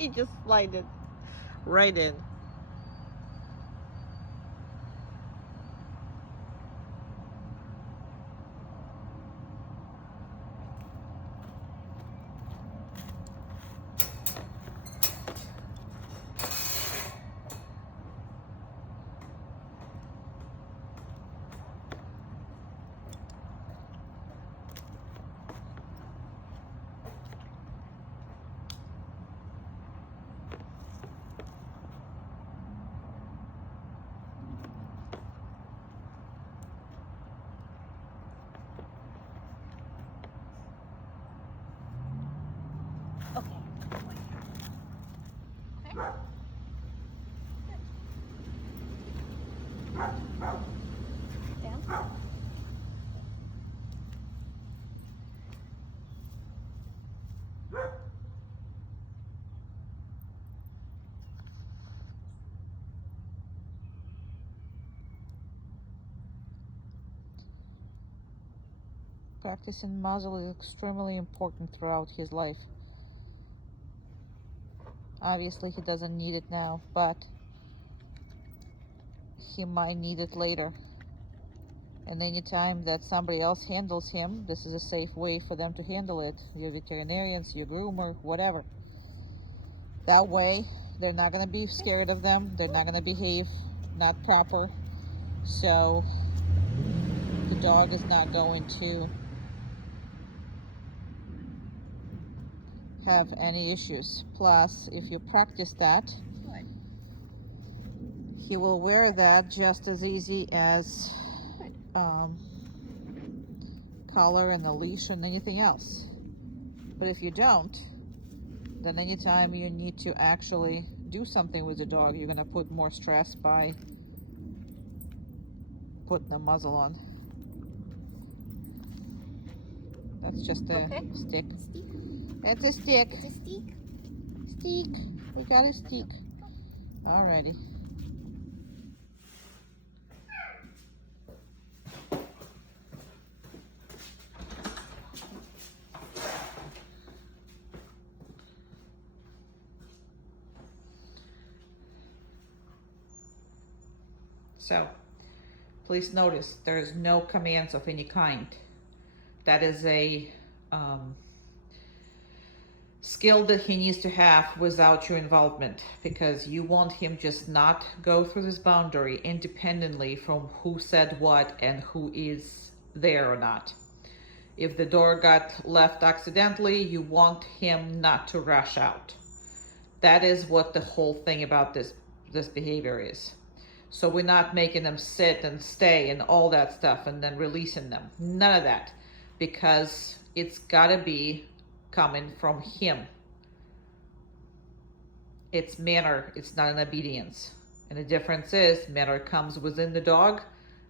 He just slided right in. Okay. Okay. Down. Practicing muzzle is extremely important throughout his life. Obviously, he doesn't need it now, but he might need it later. And anytime that somebody else handles him, this is a safe way for them to handle it. Your veterinarians, your groomer, whatever. That way, they're not going to be scared of them. They're not going to behave not proper. So the dog is not going to have any issues. Plus, if you practice that, he will wear that just as easy as collar and a leash and anything else. But if you don't, then anytime you need to actually do something with the dog, you're gonna put more stress by putting a muzzle on. That's just a stick. Stick. It's a stick. It's a stick. Stick. We got a stick. Alrighty. So, please notice there's no commands of any kind. That is a skill that he needs to have without your involvement, because you want him just not go through this boundary independently from who said what and who is there or not. If the door got left accidentally, you want him not to rush out. That is what the whole thing about this behavior is. So we're not making them sit and stay and all that stuff and then releasing them. None of that. Because it's gotta be coming from him. It's manner, it's not an obedience. And the difference is manner comes within the dog,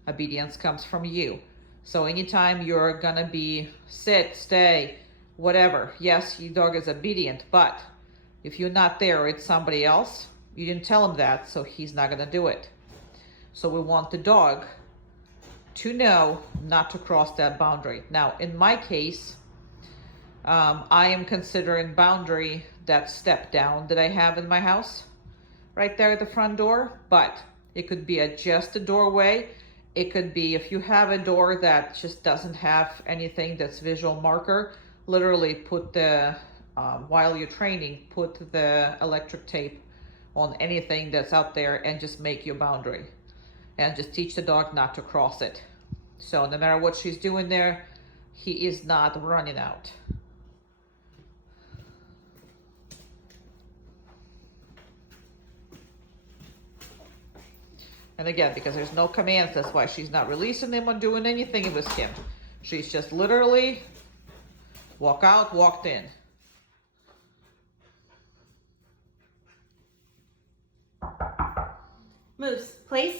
obedience comes from you. So anytime you're gonna be sit, stay, whatever, yes, your dog is obedient, but if you're not there, it's somebody else, you didn't tell him that, so he's not gonna do it. So we want the dog to know not to cross that boundary. Now, in my case, I am considering boundary that step down that I have in my house, right there at the front door, but it could be just a doorway. It could be, if you have a door that just doesn't have anything that's visual marker, literally put the, while you're training, put the electric tape on anything that's out there and just make your boundary. And just teach the dog not to cross it. So no matter what she's doing there, he is not running out. And again, because there's no commands, that's why she's not releasing him or doing anything with him. She's just literally walk out, walked in. Moose, place.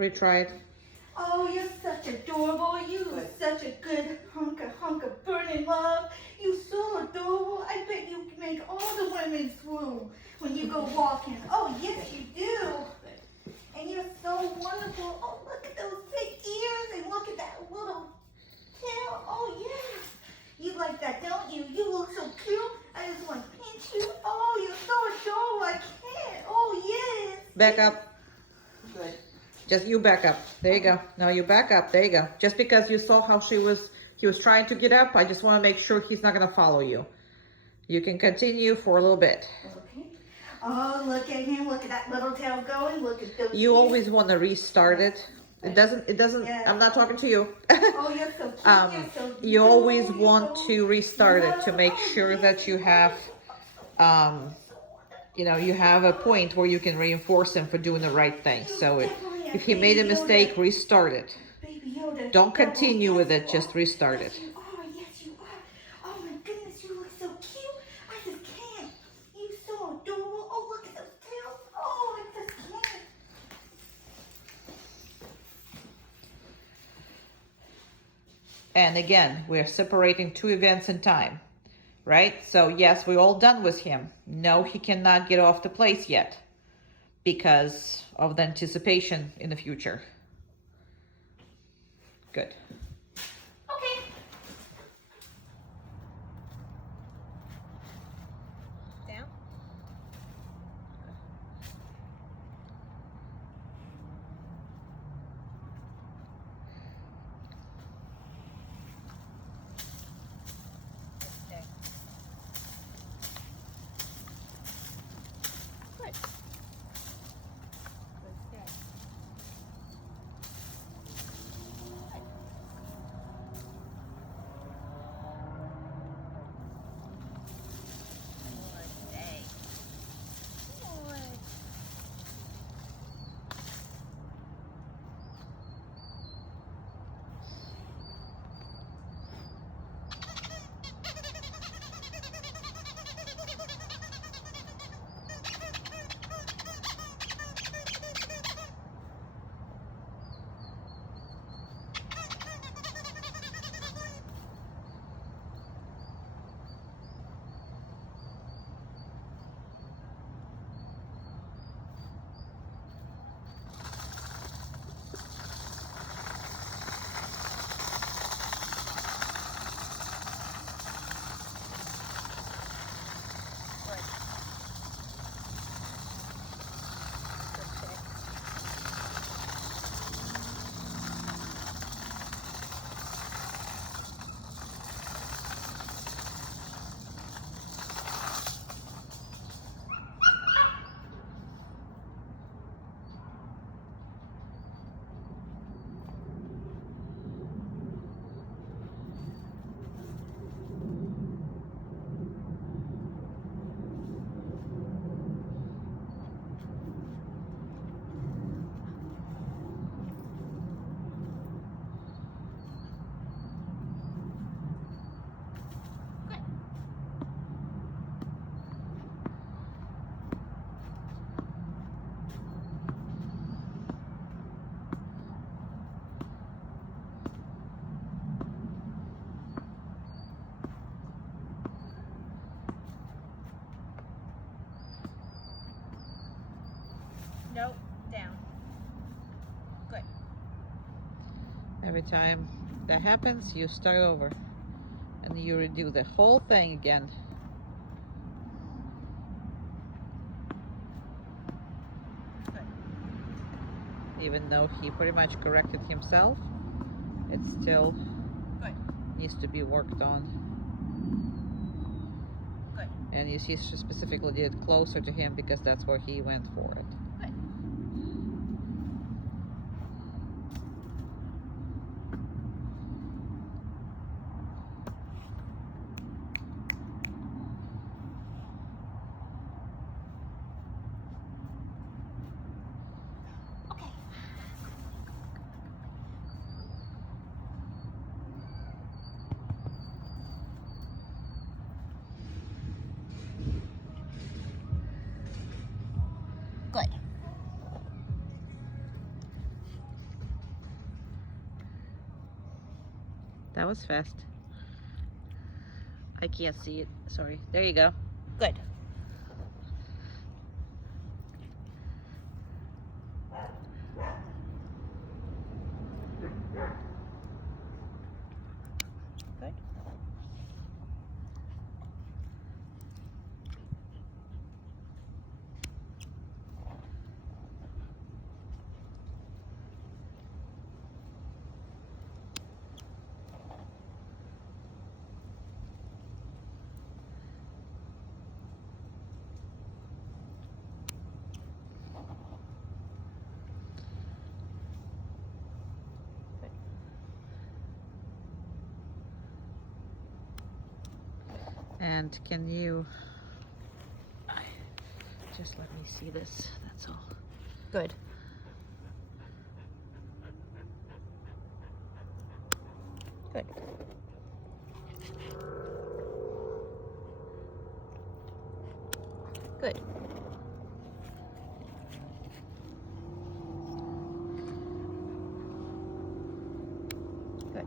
Retry it. Oh, you're such adorable. You are such a good hunk of burning love. You're so adorable. I bet you make all the women swoon when you go walking. Oh, yes, you do. And you're so wonderful. Oh, look at those big ears and look at that little tail. Oh, yes. You like that, don't you? You look so cute. I just want to pinch you. Oh, you're so adorable. I can't. Oh, yes. Back up. Good. Just you back up. There you go. Now you back up. There you go. Just because you saw how he was trying to get up, I just want to make sure he's not going to follow you. You can continue for a little bit. Okay. Oh, look at him. Look at that little tail going. Look at those You ears. always want to restart it. It doesn't, Yeah. I'm not talking to you. Oh, you're so cute. You're so You always beautiful. want You're to restart it to make Oh, sure yes. that you have, you have a point where you can reinforce him for doing the right thing. So if he made a mistake, restart it. Baby Yoda. Don't continue with it, Yes, just restart yes, it. you are. Yes, you are. Oh my goodness, you look so cute. I just can't. You're so adorable. Oh, look at those tails. Oh, I just can't. And again, we're separating two events in time, right? So yes, we're all done with him. No, he cannot get off the place yet because of the anticipation in the future. Good. Okay. Down. Okay. Good. Good stay. Good stay. Good. Nope, down. Good. Every time that happens, you start over and you redo the whole thing again. Good. Even though he pretty much corrected himself, it still Good. needs to be worked on. Good. And you see, she specifically did it closer to him because that's where he went for it. Good. Okay. Good. That was fast. I can't see it. Sorry. There you go. Good. Good. And can you just let me see this? That's all. Good. Good. Good. Good.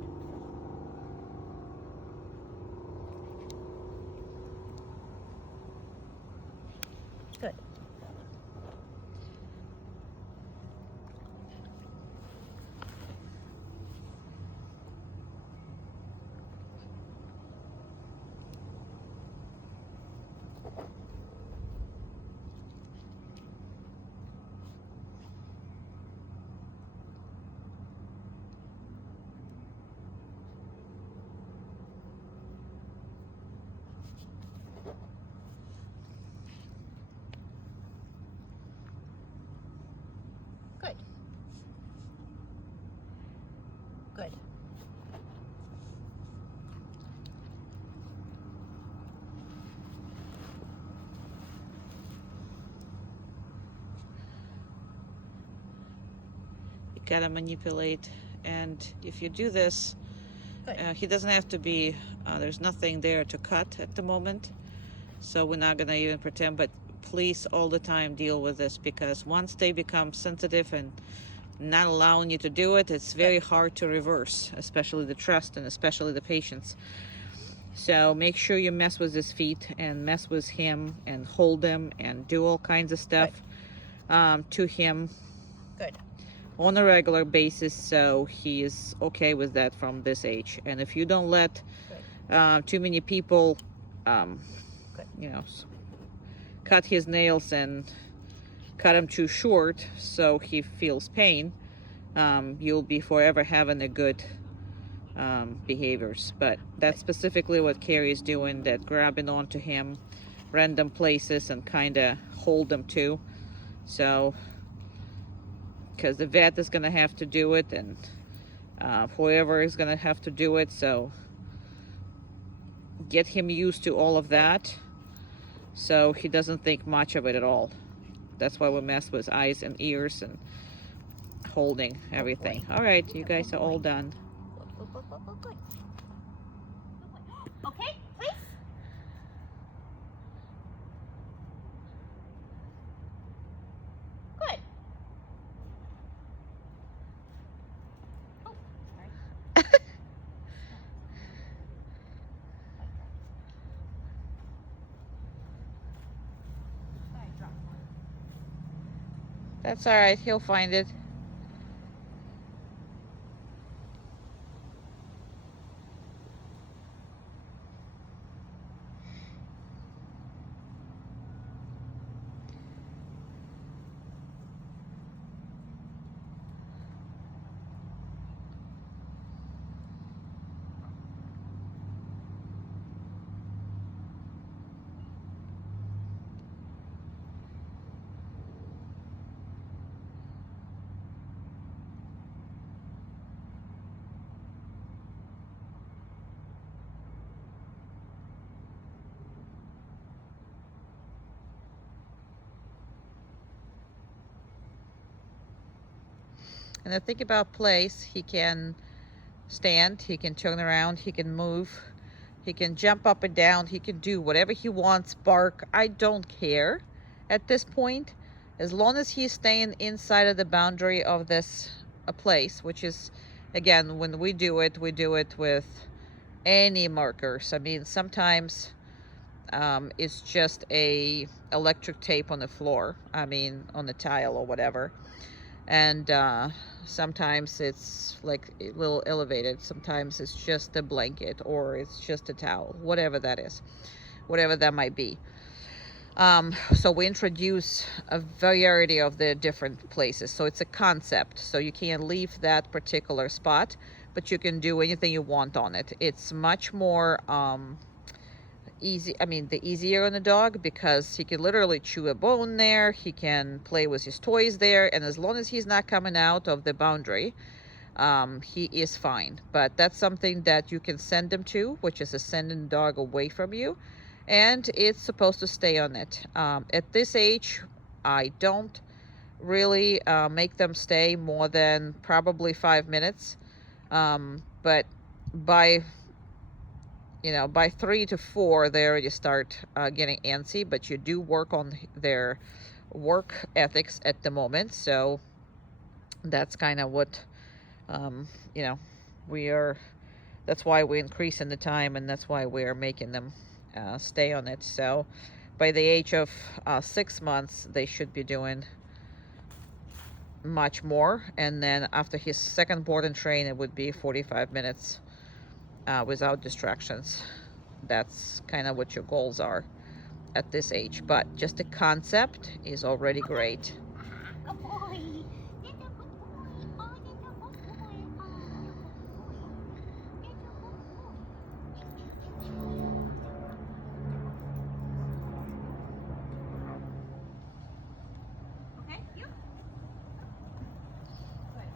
Good. Good. Good. You gotta manipulate, and if you do this, Good. he doesn't have to be. There's nothing there to cut at the moment, so we're not gonna even pretend. But please, all the time, deal with this, because once they become sensitive and not allowing you to do it, it's very hard to reverse, especially the trust and especially the patience. So make sure you mess with his feet and mess with him and hold him and do all kinds of stuff to him Good. on a regular basis, so he is okay with that from this age. And if you don't let too many people you know, cut his nails and cut him too short so he feels pain, you'll be forever having a good behaviors. But that's specifically what Carrie is doing, that grabbing onto him random places and kind of hold him too. So because the vet is going to have to do it, and whoever is going to have to do it, so get him used to all of that so he doesn't think much of it at all. That's why we mess with eyes and ears and holding everything. All right, you guys are all done. Good. Okay, please. Good. Oh, sorry. I dropped one. That's all right, he'll find it. And the thing about place, he can stand, he can turn around, he can move, he can jump up and down, he can do whatever he wants, bark. I don't care at this point, as long as he's staying inside of the boundary of this place, which is again, when we do it with any markers. I mean, sometimes it's just a electric tape on the floor. I mean, on the tile or whatever. And sometimes it's like a little elevated. Sometimes it's just a blanket or it's just a towel, whatever that is, whatever that might be. So we introduce a variety of the different places. So it's a concept. So you can't leave that particular spot, but you can do anything you want on it. It's much more easy. I mean, the easier on the dog because he can literally chew a bone there. He can play with his toys there. And as long as he's not coming out of the boundary, he is fine. But that's something that you can send him to, which is a sending the dog away from you. And it's supposed to stay on it. At this age, I don't really make them stay more than probably 5 minutes. But by by 3 to 4, they already start getting antsy. But you do work on their work ethics at the moment, so that's kind of what you know we are. That's why we increase in the time, and that's why we are making them stay on it. So by the age of 6 months, they should be doing much more. And then after his second board and train, it would be 45 minutes without distractions. That's kind of what your goals are at this age. But just the concept is already great. Good boy. That's a good boy. Oh, that's a good boy. Oh, that's a good boy. Okay, you. Good.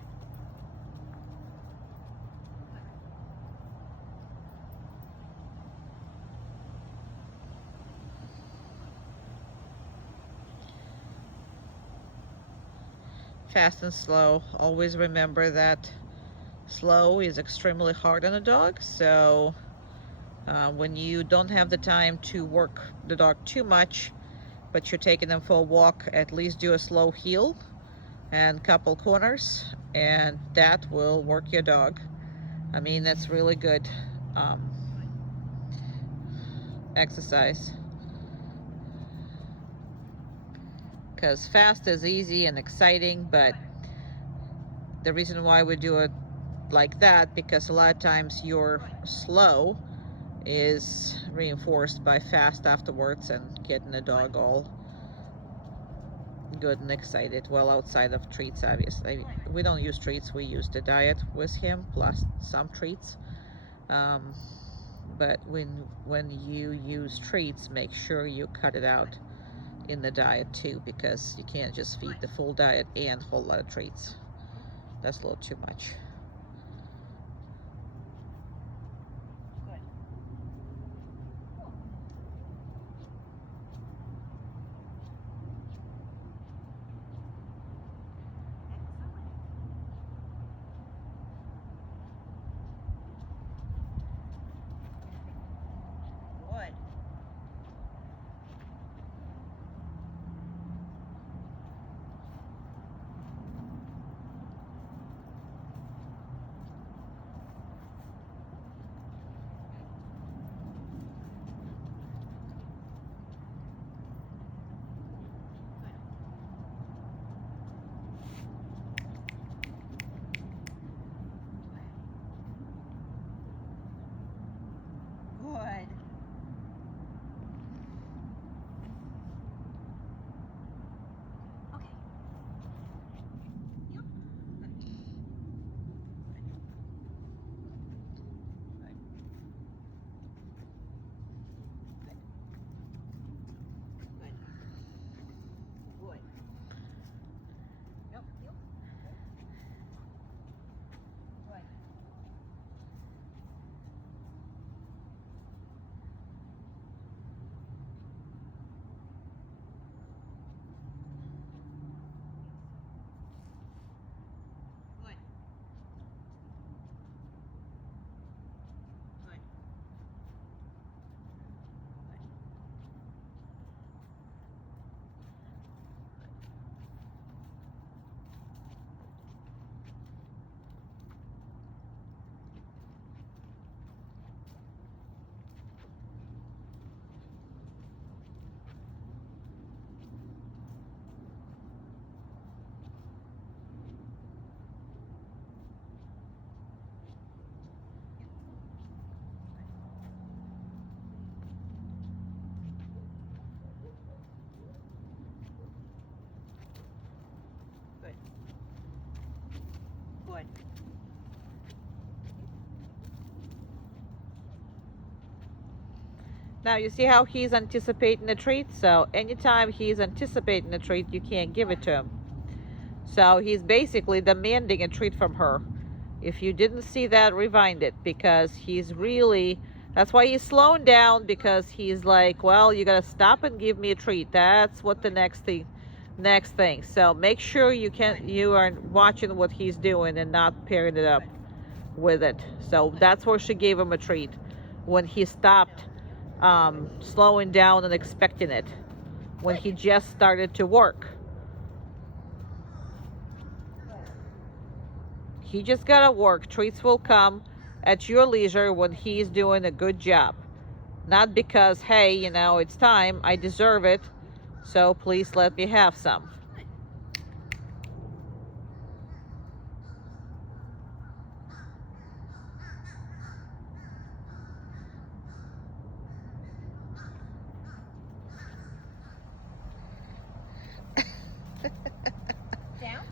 Fast and slow. Always remember that slow is extremely hard on a dog. So when you don't have the time to work the dog too much, but you're taking them for a walk, at least do a slow heel and couple corners, and that will work your dog. I mean, that's really good exercise. Because fast is easy and exciting, but the reason why we do it like that, because a lot of times your slow is reinforced by fast afterwards and getting the dog all good and excited. Well, outside of treats, obviously. We don't use treats, we use the diet with him plus some treats. But when you use treats, make sure you cut it out in the diet too, because you can't just feed the full diet and a whole lot of treats. That's a little too much. Good. Good. Now you see how he's anticipating a treat? So anytime he's anticipating a treat, you can't give it to him. So he's basically demanding a treat from her. If you didn't see that, rewind it, because he's really, that's why he's slowing down, because he's like, well, you gotta stop and give me a treat. That's what the next thing. So make sure you are watching what he's doing and not pairing it up with it. So that's where she gave him a treat, when he stopped slowing down and expecting it, when he just started to work. He just gotta work. Treats will come at your leisure when he's doing a good job. Not because, hey, you know, it's time, I deserve it, so please let me have some. Down.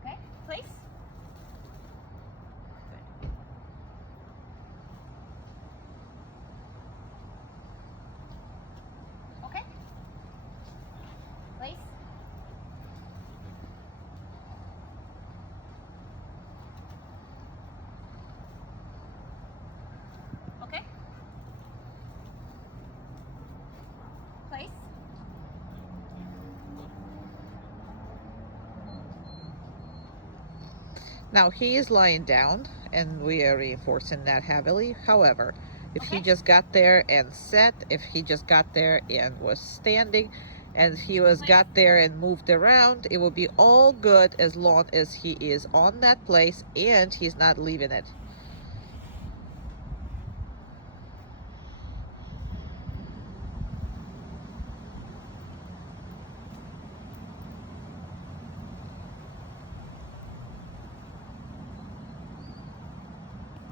Okay, place. Okay. Place. Okay. Place. Now he is lying down, and we are reinforcing that heavily. However, if he just got there and sat, if he just got there and was standing, and he got there and moved around, it will be all good as long as he is on that place and he's not leaving it.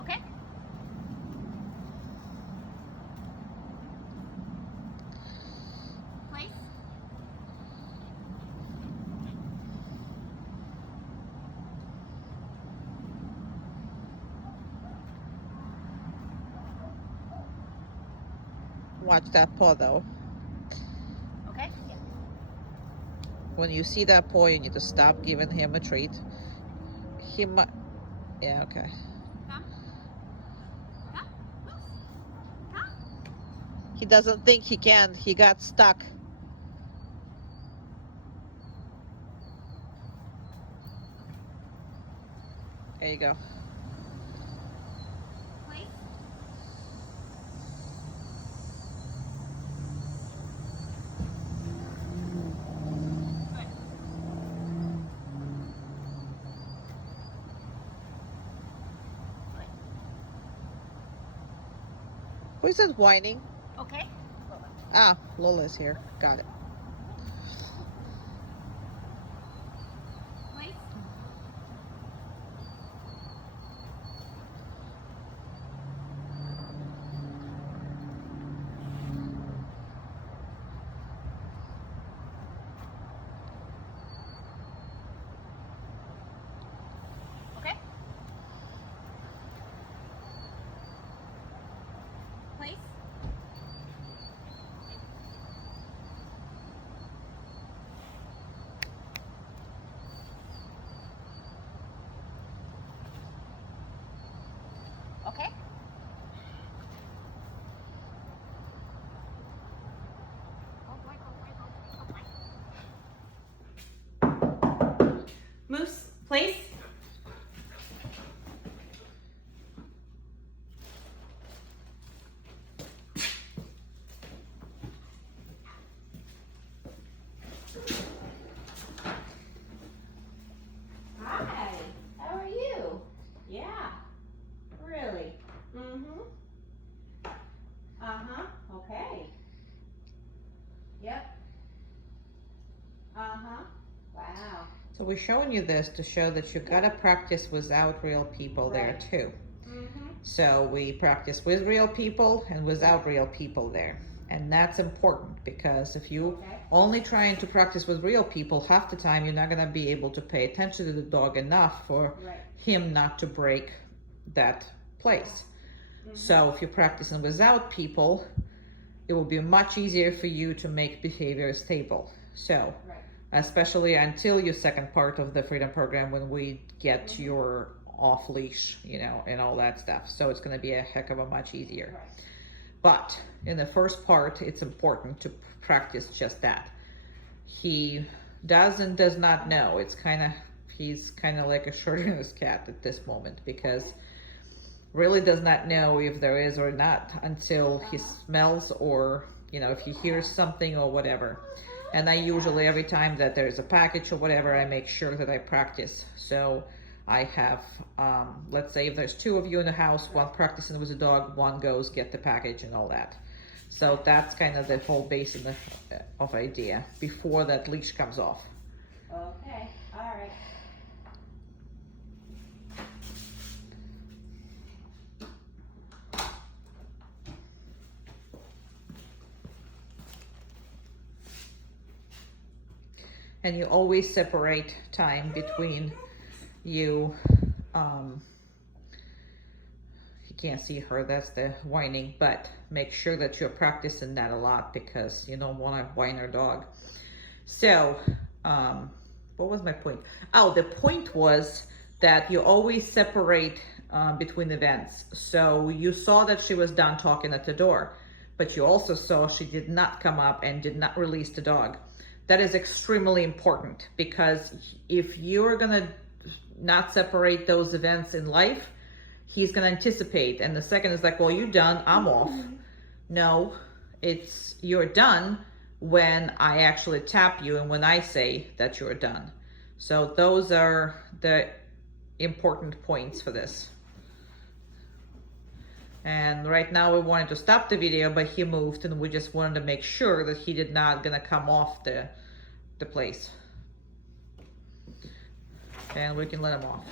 Okay. Place. Watch that paw though. Okay. Yeah. When you see that paw, you need to stop giving him a treat. He might, yeah, okay. Come. Come. Loose. Come. He doesn't think he can. He got stuck. There you go. Place. Good. Good. Who is it whining? Okay. Ah, Lola's here. Got it. Place. Okay. Place. Okay. Oh boy, oh boy, oh boy. Moose, place. Hi, how are you? Yeah, really? Mm-hmm. Uh-huh, okay. Yep. Uh-huh, wow. So we're showing you this to show that you gotta practice without real people there too. Mm-hmm. So we practice with real people and without real people there. And that's important because if you only trying to practice with real people, half the time you're not going to be able to pay attention to the dog enough for him not to break that place. So if you're practicing without people, it will be much easier for you to make behavior stable. So especially until your second part of the freedom program, when we get your off leash, you know, and all that stuff. So it's going to be a heck of a much easier. But in the first part, it's important to practice just that. He does and does not know. He's kind of like a short-nosed cat at this moment, because really does not know if there is or not until he smells, or, you know, if he hears something or whatever. And I usually, every time that there's a package or whatever, I make sure that I practice. So I have, let's say if there's two of you in the house, one practicing with the dog, one goes get the package and all that. So that's kind of the whole base of idea before that leash comes off. Okay, all right. And you always separate time between you. You can't see her, that's the whining, but make sure that you're practicing that a lot, because you don't want to whine her dog. So what was my point? Oh, the point was that you always separate between events. So you saw that she was done talking at the door, but you also saw she did not come up and did not release the dog. That is extremely important, because if you're gonna not separate those events in life, he's gonna anticipate, and the second is like, well, you're done, I'm off. No, it's you're done when I actually tap you and when I say that you're done. So those are the important points for this. And right now we wanted to stop the video, but he moved, and we just wanted to make sure that he did not gonna come off the place. And we can let him off.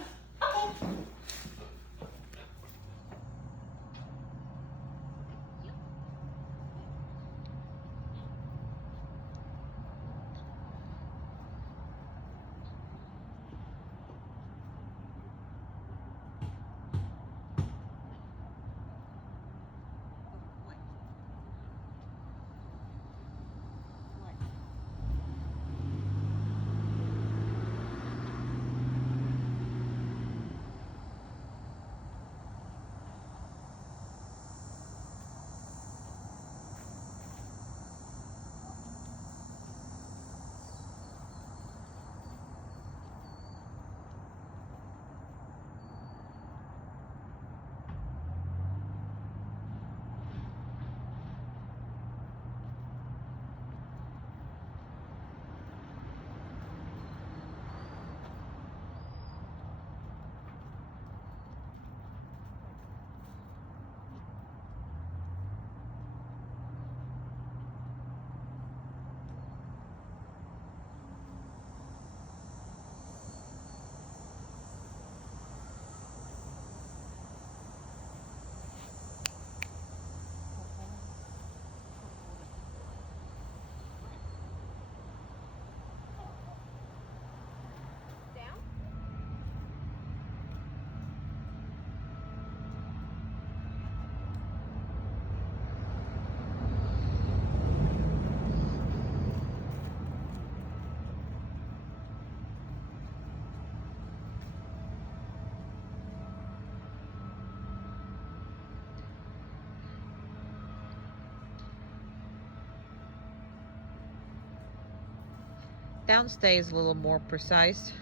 Downstay is a little more precise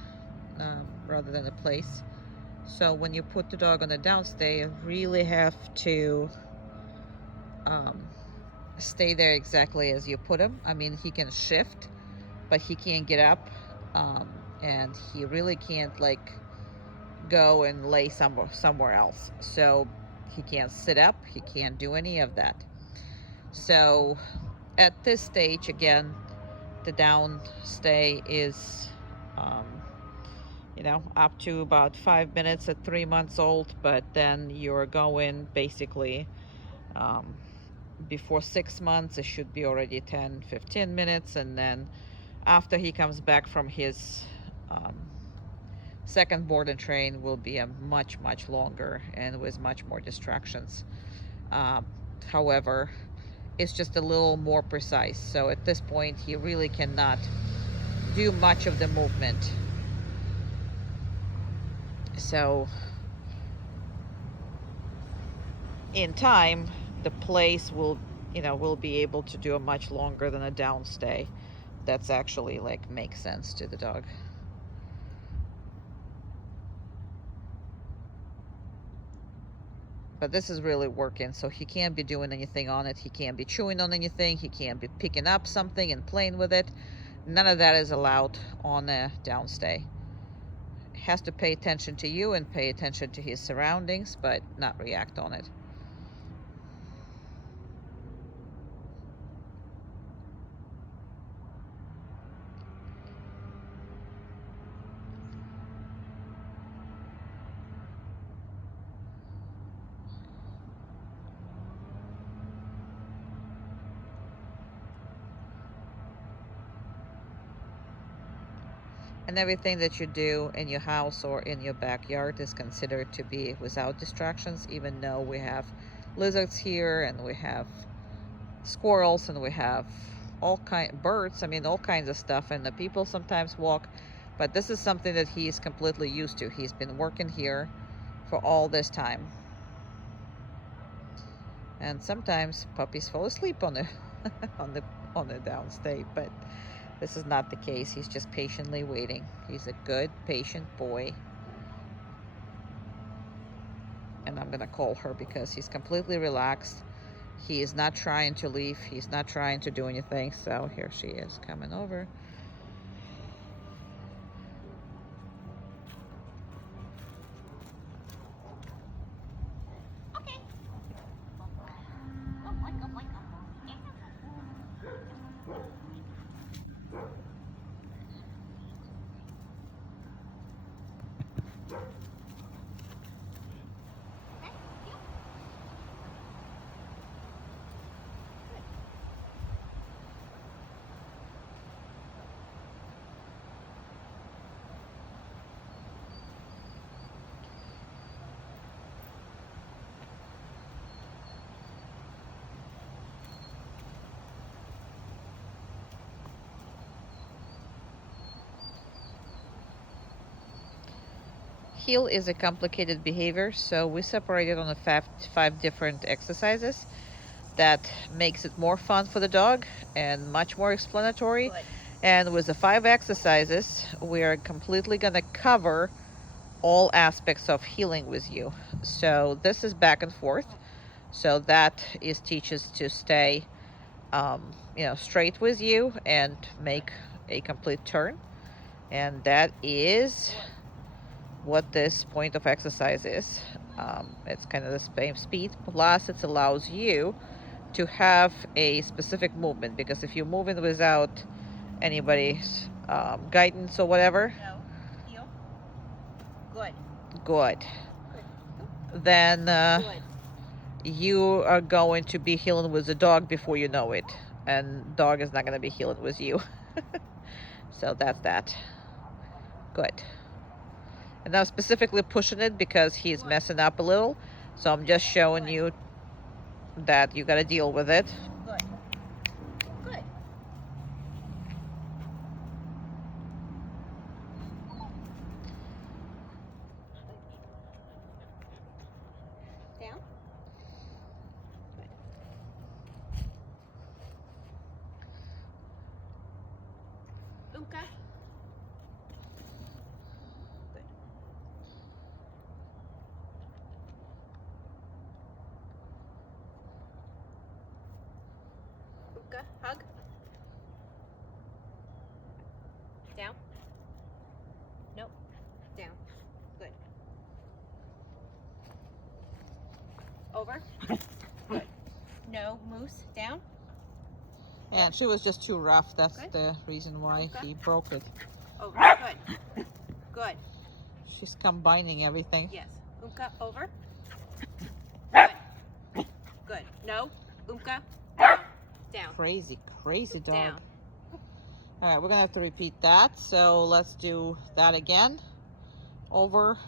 rather than a place. So when you put the dog on the downstay, you really have to stay there exactly as you put him. I mean, he can shift, but he can't get up, and he really can't like go and lay somewhere else. So he can't sit up, he can't do any of that. So at this stage, again, the down stay is you know, up to about 5 minutes at 3 months old, but then you're going basically before 6 months, it should be already 10-15 minutes. And then after he comes back from his second board and train, will be a much longer and with much more distractions. However, it's just a little more precise. So at this point, he really cannot do much of the movement. So in time, the place will be able to do a much longer than a downstay. That's actually like makes sense to the dog. But this is really working, so he can't be doing anything on it. He can't be chewing on anything. He can't be picking up something and playing with it. None of that is allowed on a downstay. He has to pay attention to you and pay attention to his surroundings, but not react on it. And everything that you do in your house or in your backyard is considered to be without distractions, even though we have lizards here and we have squirrels and we have birds, all kinds of stuff, and the people sometimes walk. But this is something that he is completely used to. He's been working here for all this time. And sometimes puppies fall asleep on the on the downstay, but this is not the case. He's just patiently waiting. He's a good, patient boy. And I'm gonna call her because he's completely relaxed. He is not trying to leave. He's not trying to do anything. So here she is coming over. Okay. Go, boy, go, boy, go. Heel is a complicated behavior, so we separated on the five different exercises. That makes it more fun for the dog and much more explanatory. Good. And with the 5 exercises, we are completely going to cover all aspects of healing with you. So this is back and forth. So that is teaches to stay straight with you and make a complete turn. And that is what this point of exercise is. It's kind of the same speed, plus it allows you to have a specific movement, because if you're moving without anybody's guidance or whatever, No. Heel. Good. good, Good. then Good. you are going to be healing with the dog before you know it, and dog is not going to be healing with you. So that's that. Good. And I'm specifically pushing it because he's messing up a little, so I'm just showing you that you got to deal with it. Good. Good. Down. Good. Unka. Good. Unka. Hug. Down. Nope. Down. Good. Over. Good. No. Moose. Down. And she was just too rough. That's Good. the reason why Okay. he broke it. Over. Good. Good. She's combining everything. Yes. Unka. Over. Good. Good. No. Umka. Down. Down. Crazy, crazy dog. Down. All right, we're gonna have to repeat that. So let's do that again. Over.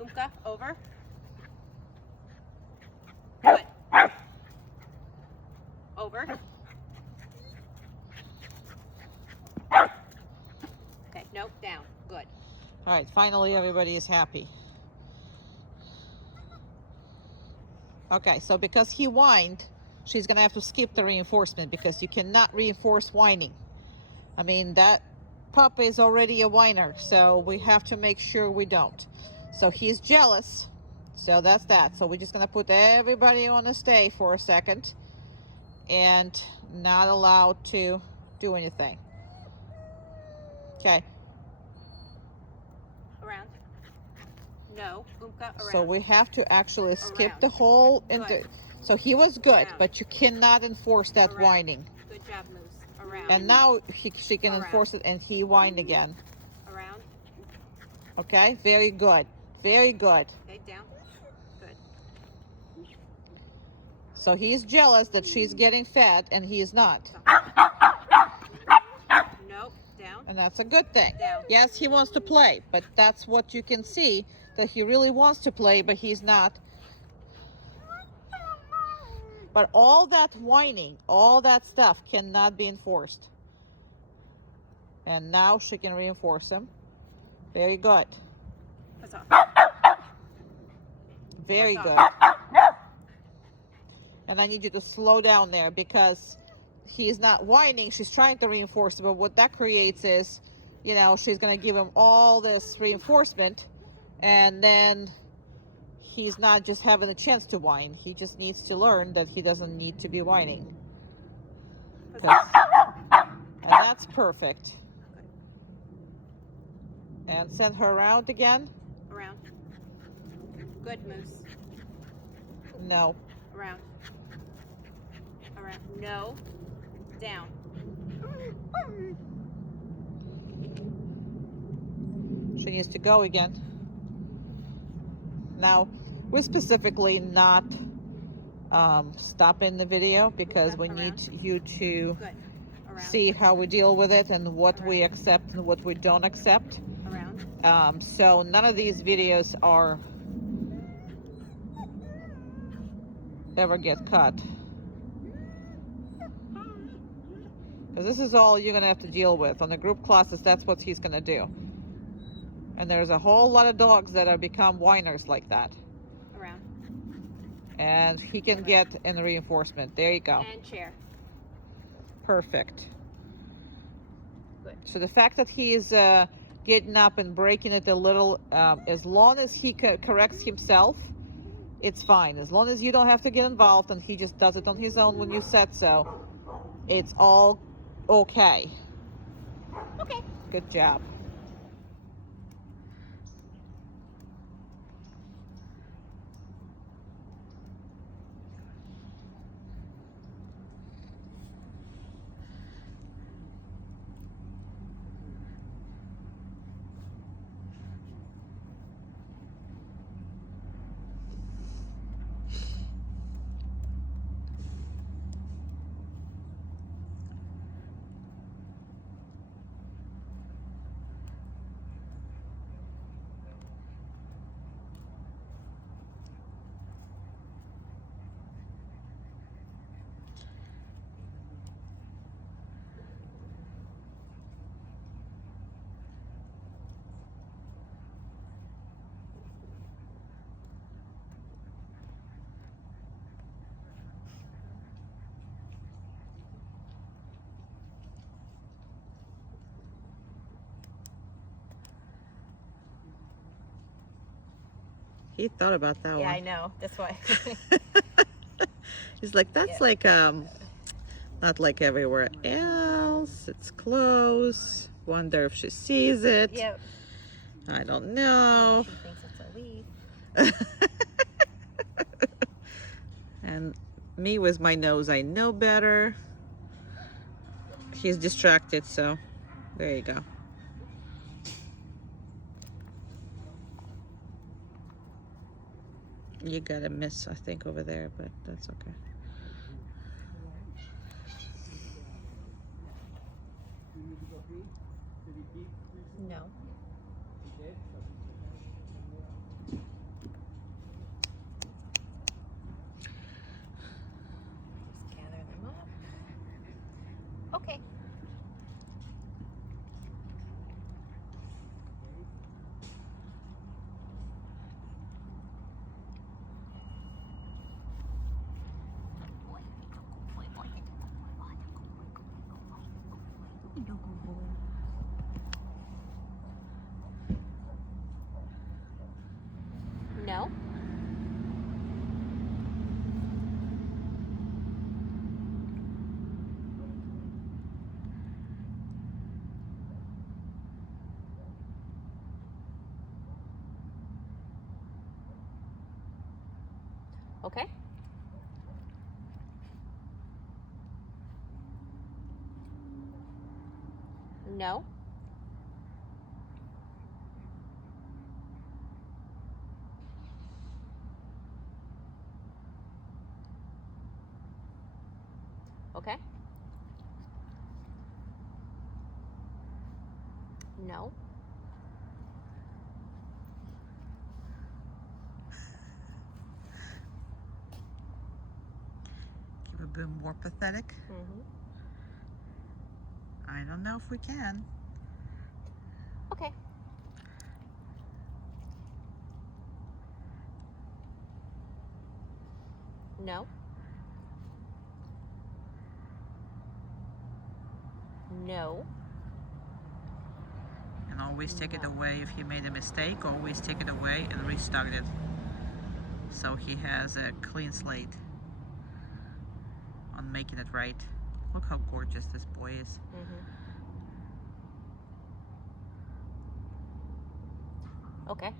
Umka. Over. Good. Over. Okay, nope, down. Good. All right, finally everybody is happy. Okay, so because he whined, she's gonna have to skip the reinforcement because you cannot reinforce whining. I mean, that pup is already a whiner, so we have to make sure we don't. So he's jealous, so that's that. So we're just gonna put everybody on a stay for a second and not allowed to do anything. Okay. Around. No. Umka. Around. So we have to actually skip Around. the whole. Good. So he was good, Around. but you cannot enforce that Around. whining. Good job, Moose. Around. And now she can Around. enforce it, and he whined again. Around. Okay, very good, very good. Okay, down. Good. So he's jealous that she's getting fed, and he is not. Nope. Down. And that's a good thing. Down. Yes, he wants to play, but that's what you can see, that he really wants to play, but he's not. But all that whining, all that stuff cannot be enforced. And now she can reinforce him. Very good. That's off. Very That's good. off. And I need you to slow down there because he's not whining. She's trying to reinforce it. But what that creates is, you know, she's going to give him all this reinforcement. And then he's not just having a chance to whine. He just needs to learn that he doesn't need to be whining. And that's perfect. And send her around again. Around. Good, Moose. No. Around. Around. No. Down. She needs to go again. Now, we're specifically not stopping the video because we need you to Good. Around. see how we deal with it and what we accept and what we don't accept. Around. So none of these videos are ever get cut. Because this is all you're going to have to deal with. On the group classes, that's what he's going to do. And there's a whole lot of dogs that have become whiners like that. Around. And he can get in the reinforcement. There you go. And chair. Perfect. Good. So the fact that he is getting up and breaking it a little, as long as he corrects himself, it's fine. As long as you don't have to get involved and he just does it on his own when you said so, it's all okay. Okay. Good job. He thought about that Yeah, one. I know. That's why. He's like, that's like not like everywhere else. It's close. Wonder if she sees it. Yep. I don't know. She thinks it's a leaf. And me with my nose, I know better. He's distracted, so there you go. You got a miss, I think, over there, but that's okay. No. Just gather them up. Okay. No. Okay. No. Okay. No. Keep a bit more pathetic. Mm-hmm. I don't know if we can. Okay. No. No. And always take it No. away if he made a mistake. Always take it away and restart it. So he has a clean slate on making it right. Look how gorgeous this boy is. Mm-hmm. Okay.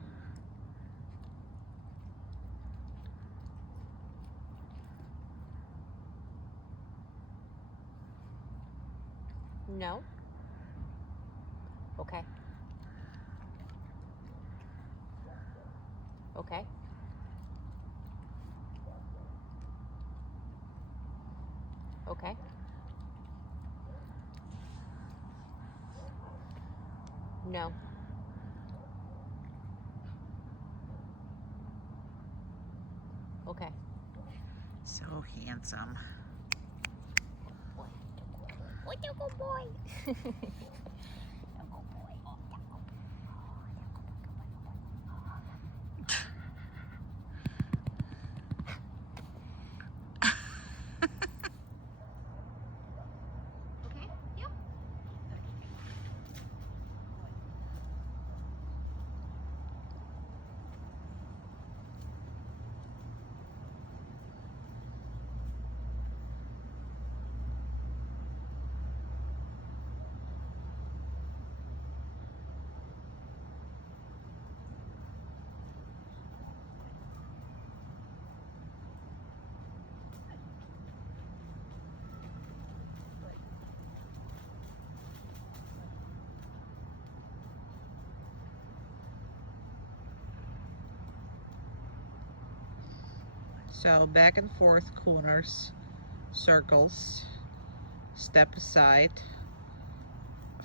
No. Okay. Okay. Okay. No. Okay. So handsome. What a good boy. Okay. Yep. So back and forth corners, circles, step aside,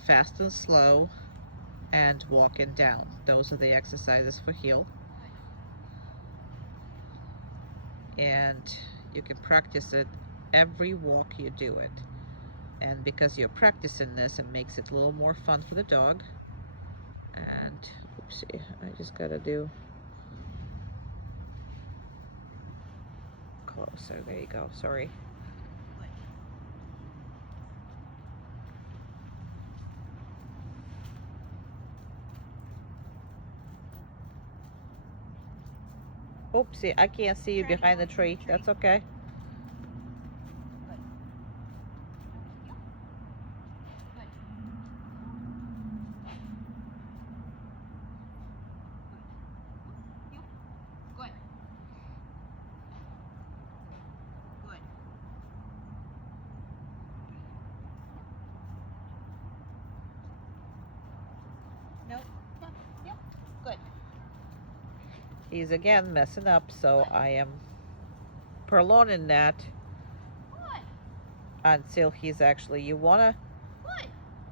fast and slow, and walking down. Those are the exercises for heel. And you can practice it every walk you do it. And because you're practicing this, it makes it a little more fun for the dog. And oopsie, I just gotta do closer. There you go. Sorry. Oopsie, I can't see you behind the tree. That's okay. Good. Good. Nope. Yep. Good. He's again messing up, so I am prolonging that Good. until he's actually, you wanna Good.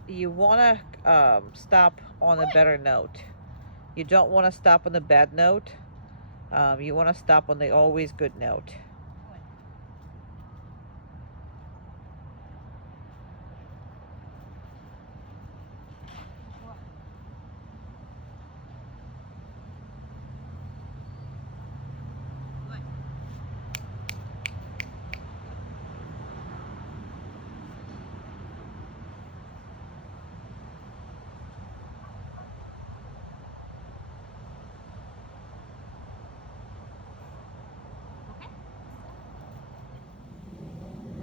you want to stop on a better note. You don't want to stop on a bad note. You want to stop on the always good note.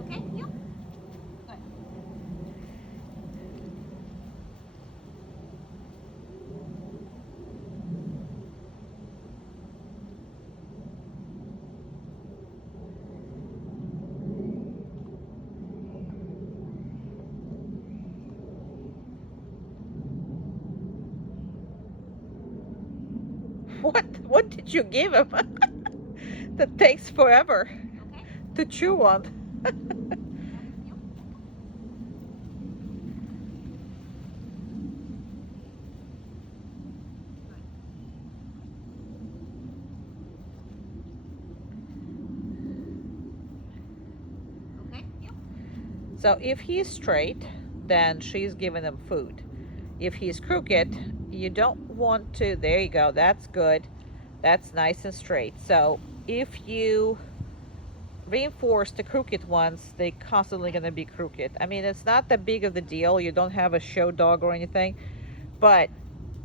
Okay, you. Good. What did you give him? That takes forever Okay. to chew on. You. Okay, you. So if he's straight, then she's giving him food. If he's crooked, you don't want to, there you go, that's good. That's nice and straight. So if you reinforce the crooked ones, they constantly gonna be crooked. I mean, it's not that big of the deal. You don't have a show dog or anything, but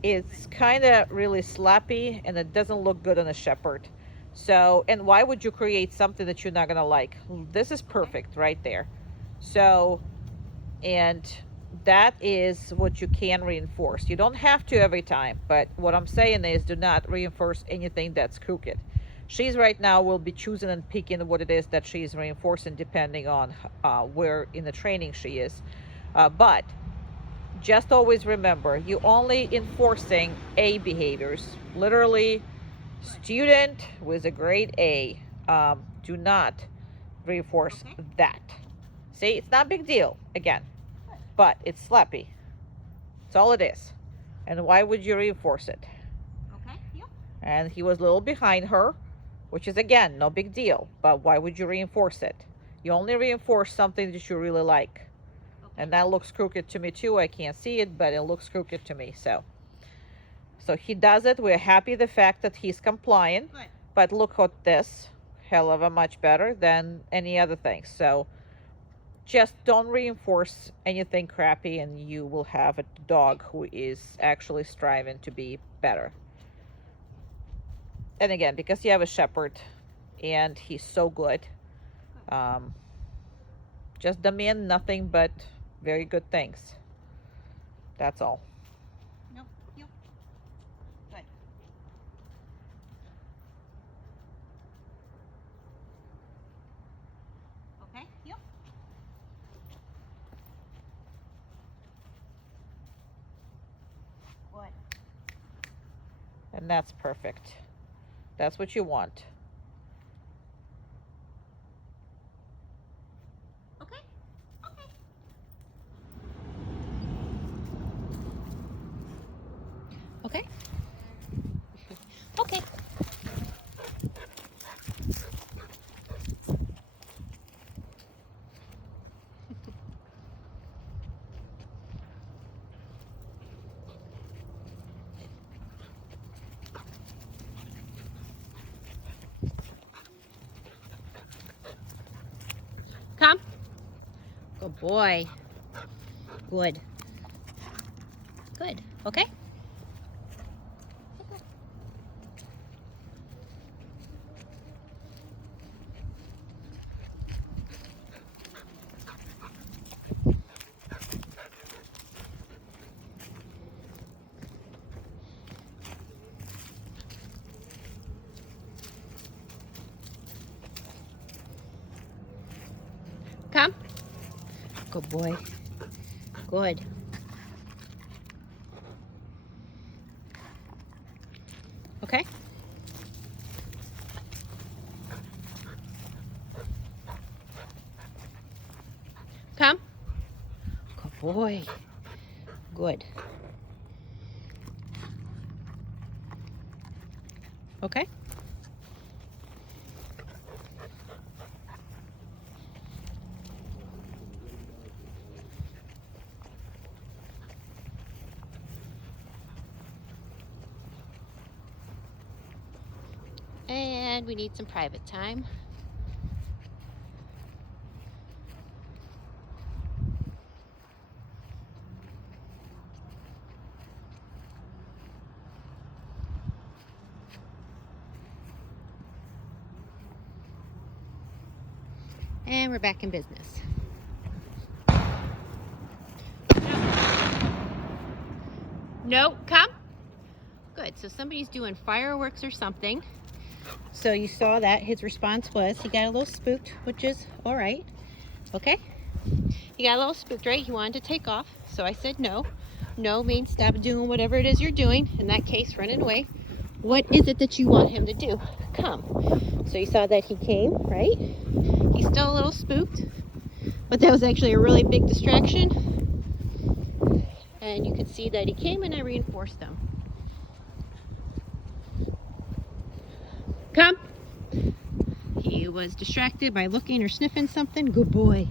it's kind of really slappy and it doesn't look good on a shepherd. So, and why would you create something that you're not gonna like? This is perfect right there. So, and that is what you can reinforce. You don't have to every time, but what I'm saying is do not reinforce anything that's crooked. She's right now will be choosing and picking what it is that she's reinforcing depending on where in the training she is. But just always remember, you only enforcing A behaviors. Literally, student with a grade A. Do not reinforce that. See, it's not a big deal. Again, but it's slappy. That's all it is. And why would you reinforce it? Okay, you. And he was a little behind her, which is again no big deal. But why would you reinforce it? You only reinforce something that you really like. And that looks crooked to me too. I can't see it, but it looks crooked to me. So he does it. We're happy the fact that he's compliant. Good. But look at this, hell of a much better than any other thing. So just don't reinforce anything crappy, and you will have a dog who is actually striving to be better. And again, because you have a shepherd and he's so good, just demand nothing but very good things. That's all. No, you. Good. Okay, you. Good. And that's perfect. That's what you want. Okay. Okay. Okay. Okay. Come. Good boy. Good. Good. Okay. Come. Good boy. Good. Okay. Come. Good boy. Good. Okay. And we need some private time. And we're back in business. No, come. Good, so somebody's doing fireworks or something. So you saw that his response was he got a little spooked, which is all right. Okay? He got a little spooked, right? He wanted to take off. So I said no. No means stop doing whatever it is you're doing. In that case, running away. What is it that you want him to do? Come. So you saw that he came, right? He's still a little spooked, but that was actually a really big distraction. And you could see that he came and I reinforced him. Come. He was distracted by looking or sniffing something. Good boy.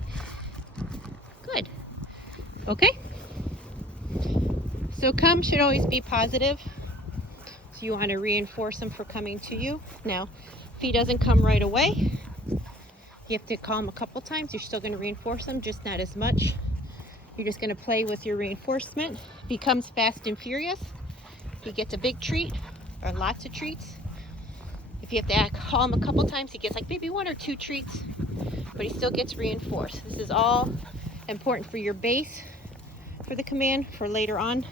Good. Okay. So come should always be positive. So you want to reinforce him for coming to you. Now, if he doesn't come right away, you have to call him a couple times. You're still going to reinforce him, just not as much. You're just going to play with your reinforcement. If he comes fast and furious, he gets a big treat or lots of treats. If you have to call him a couple times, he gets like maybe 1 or 2 treats, but he still gets reinforced. This is all important for your base, for the command, for later on,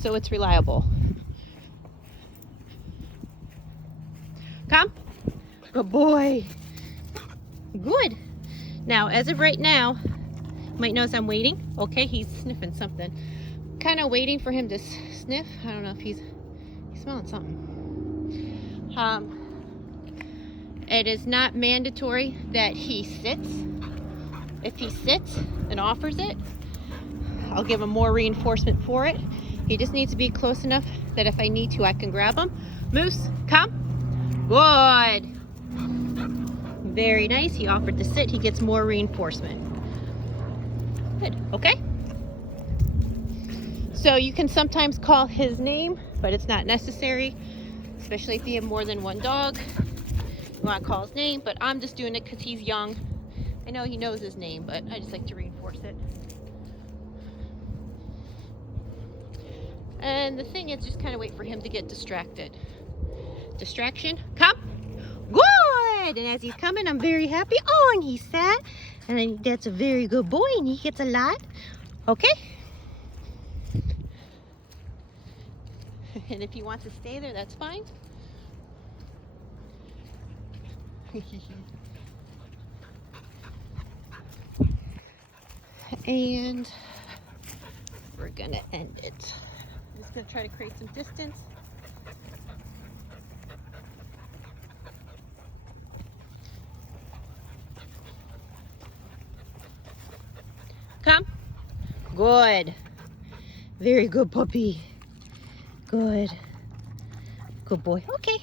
so it's reliable. Come. Good boy. Good. Now, as of right now, you might notice I'm waiting. Okay, he's sniffing something. Kind of waiting for him to sniff. I don't know if he's smelling something. It is not mandatory that he sits. If he sits and offers it, I'll give him more reinforcement for it. He just needs to be close enough that if I need to, I can grab him. Moose, come. Good. Very nice. He offered to sit. He gets more reinforcement. Good. Okay. So you can sometimes call his name, but it's not necessary, especially if you have more than one dog. You want to call his name, but I'm just doing it because he's young. I know he knows his name, but I just like to reinforce it. And the thing is, just kind of wait for him to get distracted. Distraction, come. Good! And as he's coming, I'm very happy. Oh, and he sat. And then that's a very good boy, and he gets a lot. Okay? And if he wants to stay there, that's fine. And we're gonna end it. I'm just gonna try to create some distance. Come. Good. Very good puppy. Good. Good boy. Okay.